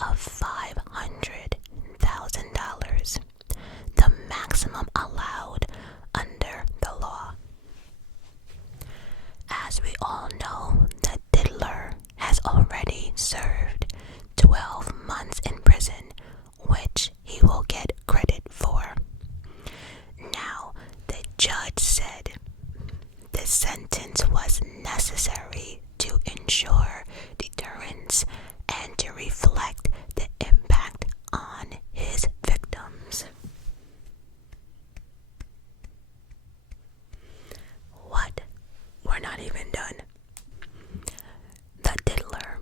of $500,000, the maximum allowed under the law. As we all know, the diddler has already served 12 months in prison, which he will get credit for. Now, the judge said the sentence was necessary to ensure deterrence and to reflect the impact on his victims. What? We're not even done. The diddler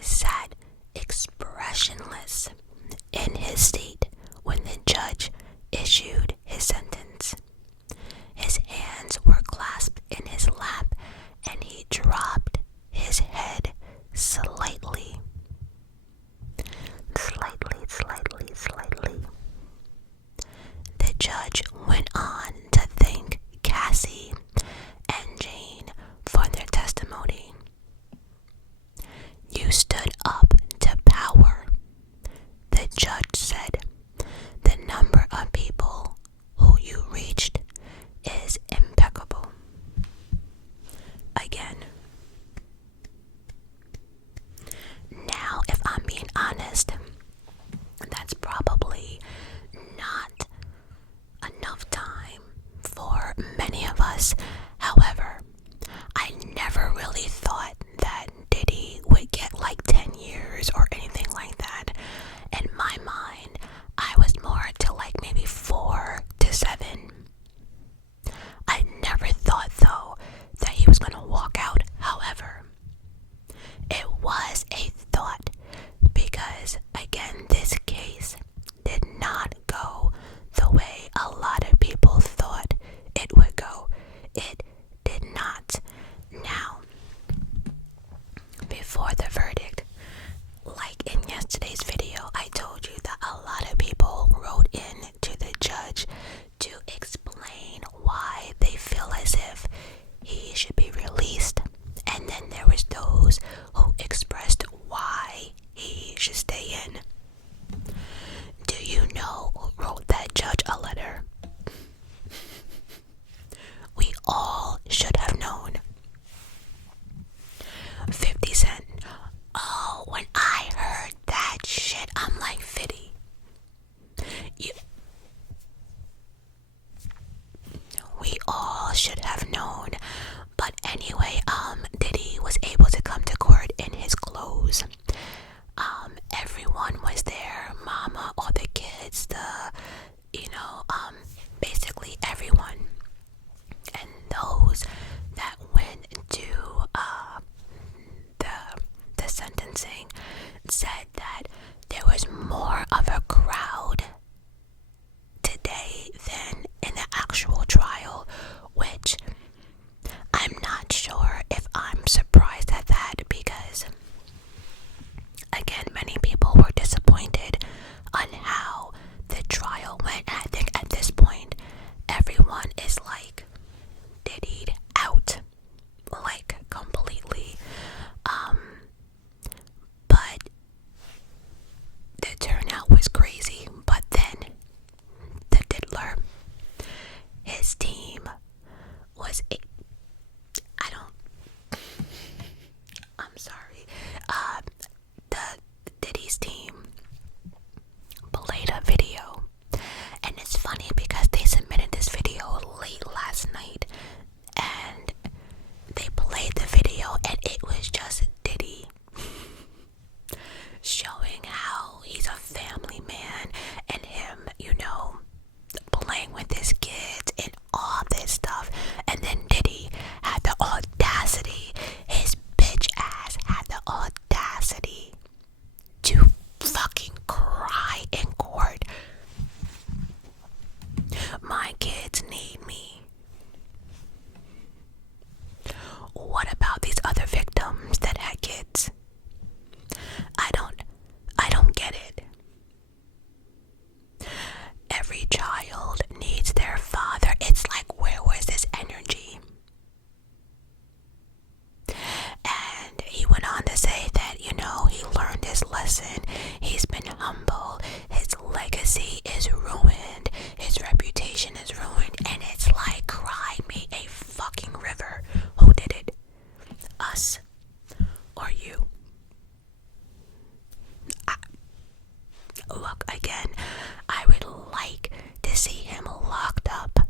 sat expressionless in his seat when the judge issued his sentence. His hands were clasped in his lap and he dropped his head slightly. The judge went on to thank Cassie and Jane for their testimony. You stood up to power, the judge said. The number of people who you reached is impeccable. Again. Now, if I'm being honest, that's probably not enough time for many of us. However, I never really thought that Diddy would get like 10 years or anything like that. In my mind, I was more to like maybe 4 to 7. I never thought though that he was going to walk out. However, it was a thought because again, this case did not go the way a lot of people thought it would go. It did not. Now, before the verdict, like prison. He's been humbled. His legacy is ruined. His reputation is ruined. And it's like, cry me a fucking river. Who did it? Us or you? Look, again, I would like to see him locked up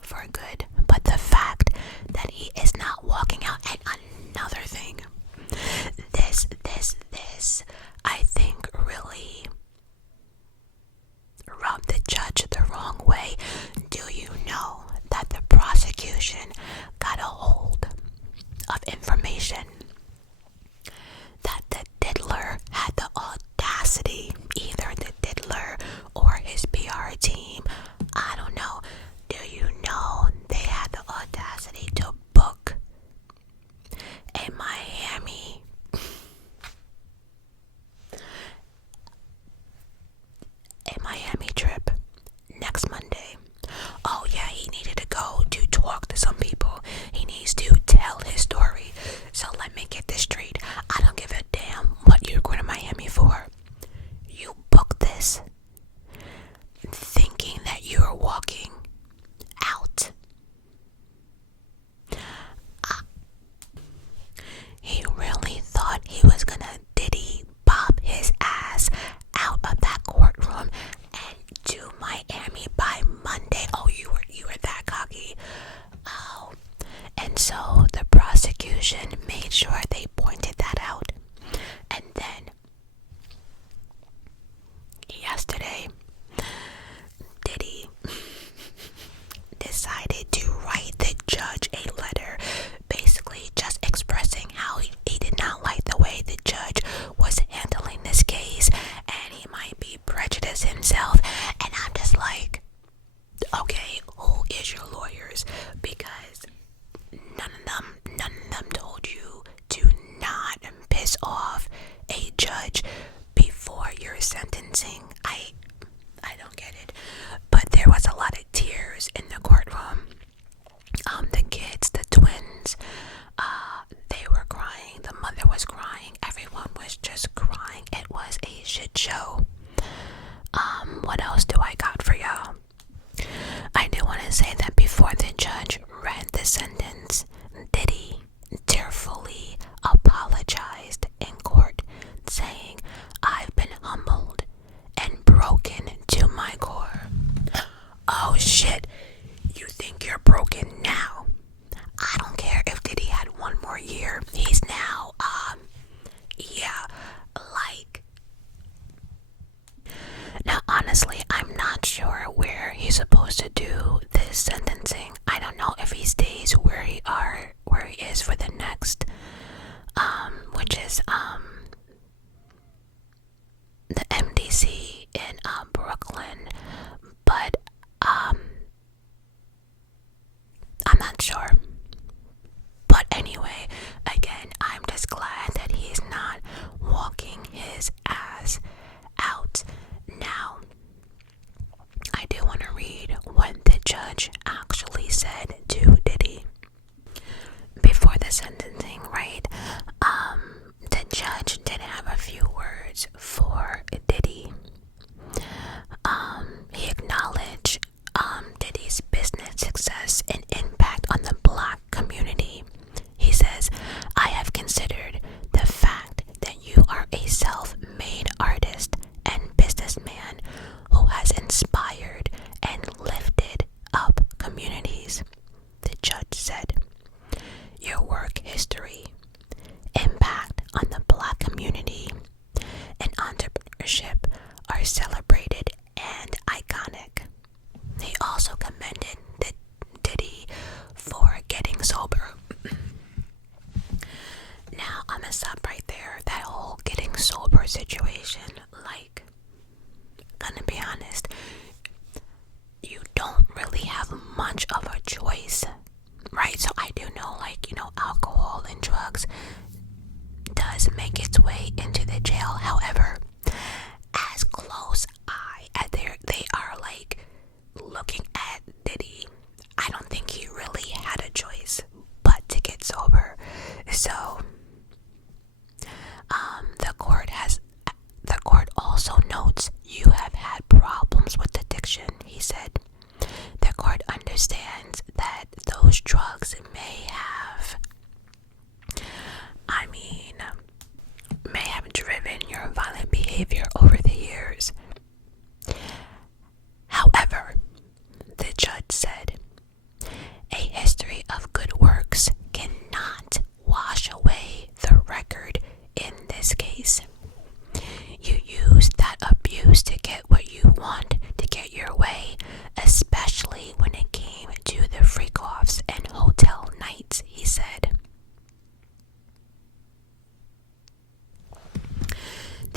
for good, but the fact that he is not walking out, and another thing, this, I think really rubbed the judge the wrong way. Do you know that the prosecution got a hold of information that the diddler had the audacity, either the diddler or his PR team, I don't know, do you know they had the audacity to book a Miami trip next Monday? Oh yeah, he needed to go to talk to some people. He needs to tell his story. So let me get this straight. I don't give a damn what you're going to Miami for. You booked this thinking that you're walking out. He really thought he was gonna Diddy pop his ass out of that courtroom and to Miami by Monday. Oh, you were that cocky. Oh. And so the prosecution made sure they pointed that out. And then yesterday, Diddy decided to write the judge a letter, basically just expressing how he did not like the way the judge was handling this case, and he might be prejudiced himself. And I'm just like, okay, who is your lawyers? Because none of them told you to not piss off a judge before your sentencing. I don't get it. But there was a lot of tears in the courtroom. The kids, the twins, they were crying. The mother was crying. Everyone was just crying. It was a shit show. What else do I got for y'all? I do want to say that before the judge read the sentence, Diddy tearfully apologized in court, saying, "I've been humbled and broken to my core." Oh shit, you think you're broken now? I don't care if Diddy had one more year. He's now, yeah, like... Now, honestly, I'm not sure where he's supposed to do this sentencing. I don't know if he stays where he is for the next, which is, the MDC in, Brooklyn. But, I'm not sure. But anyway, again, I'm just glad that he's not walking his ass out. Now, I do want to read what the judge actually said to Diddy before the sentencing, right? The judge did have a few words for Diddy. He acknowledged Diddy's business success and impact on the Black community. He says, "I have considered the fact that you are a self-made artist and businessman who has inspired and lifted up communities," the judge said. "Your work history, impact on the Black community, and entrepreneurship are celebrated and iconic." He also commended Diddy for getting sober. Now, I'm gonna stop right there. That whole getting sober situation, like, gonna be honest, you don't really have much of a choice, right? So I do know, like, alcohol and drugs does make its way into the jail. However, as close as they are, like, looking at Diddy, I don't think he really had a choice but to get sober. So the court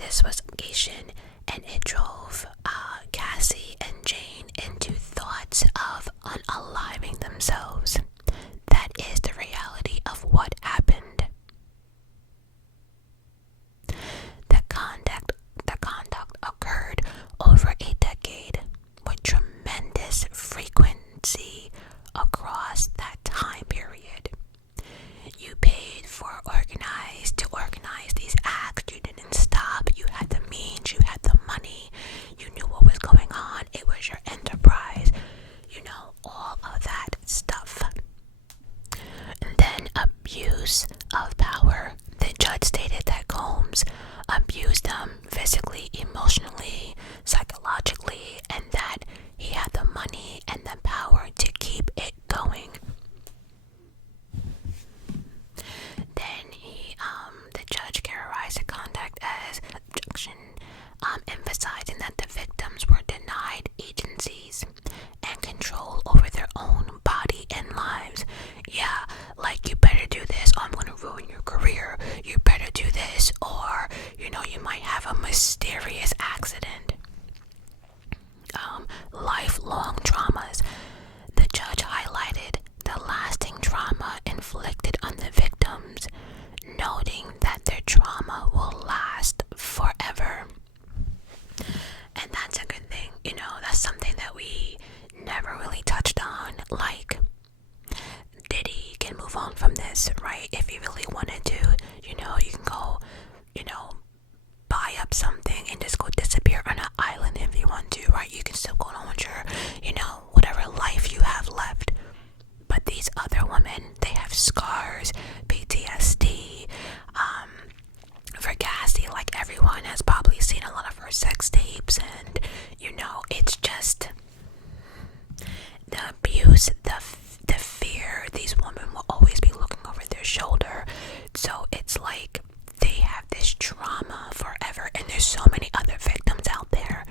this was litigation, and it drove Cassie and Jane into thoughts of unaliving themselves. That is the reality of what happened. The conduct occurred over a decade with tremendous frequency across that time period. You paid to organize these acts. You didn't stop. You had the means. You had the money. You knew what was going on. It was your enterprise. You know, all of that stuff. And then abuse of power. The judge stated that Combs abused them physically, emotionally, psychologically, and that he had the money and the power to keep it going. Then the judge characterized the conduct as obstruction, emphasizing that the victims were denied agencies and control over their own body and lives. Yeah, like, you better do this, or I'm gonna ruin your career. You better do this, or you might have a mysterious accident. Lifelong traumas. The judge highlighted the lasting trauma inflicted on the victims, noting that their trauma will last forever. And that's a good thing. That's something that we never really touched on. Like, Diddy can move on from this, right? If he really wanted to, you can go, buy up something and just go disappear on an island if you want to, right? You can still go on with your, whatever life you have left. But these other women, they have scars, PTSD. For Cassie, like, everyone has probably seen a lot of her sex tapes, and it's just the abuse, the fear. These women will always be looking over their shoulder. So it's like they have this trauma forever, and there's so many other victims out there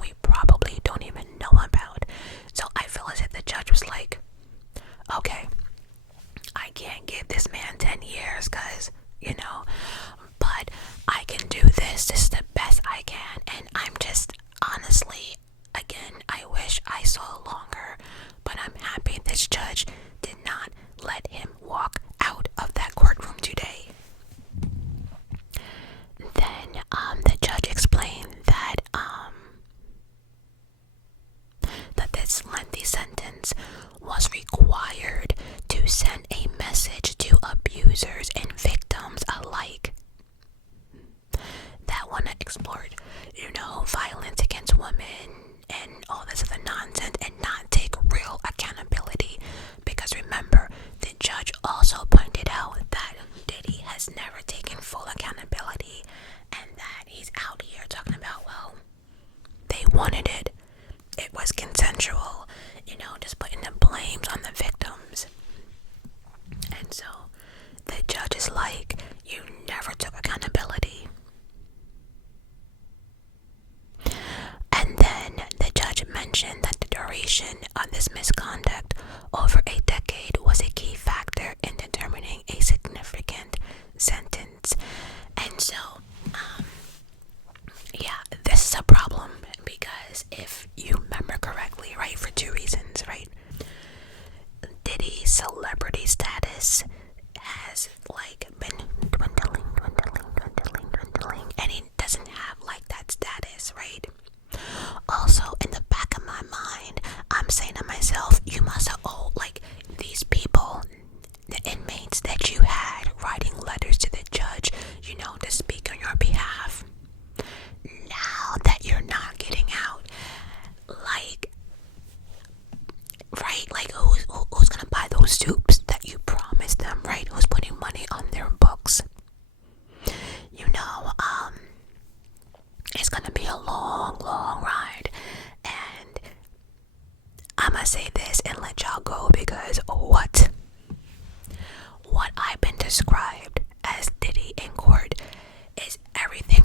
we probably don't even know about. So I feel as if the judge was like, okay, I can't give this man 10 years because, but I can do this. This is the best I can. And I'm just, honestly, again, I wish I saw longer, but I'm happy this judge did not let him walk out of that courtroom today. Then the judge explained that this lengthy sentence was required to send a message to abusers and victims alike that want to explore, violence against women and all this other nonsense and not take real accountability. Because remember, the judge also pointed out that Diddy has never taken full accountability, and that he's out here talking about, well, they wanted it. It was consensual, just putting the blames on the victims. And so the judge is like, you never took accountability. And then the judge mentioned that the duration of this misconduct over a decade was a key factor in determining a significant sentence. And so, this is a problem, because if you remember correctly, right, for two reasons, right? Diddy's celebrity status has been dwindling, and he doesn't have that status, right? Also, in the back of my mind, I'm saying to myself, you must have these people, the inmates that you had writing letters to the judge, to speak on your behalf. Now that you're not getting out, who's gonna buy those soups that you promised them, right? Who's putting money on their books? It's gonna be a long, long ride, and I'ma say this and let y'all go, because what I've been described as Diddy in court is everything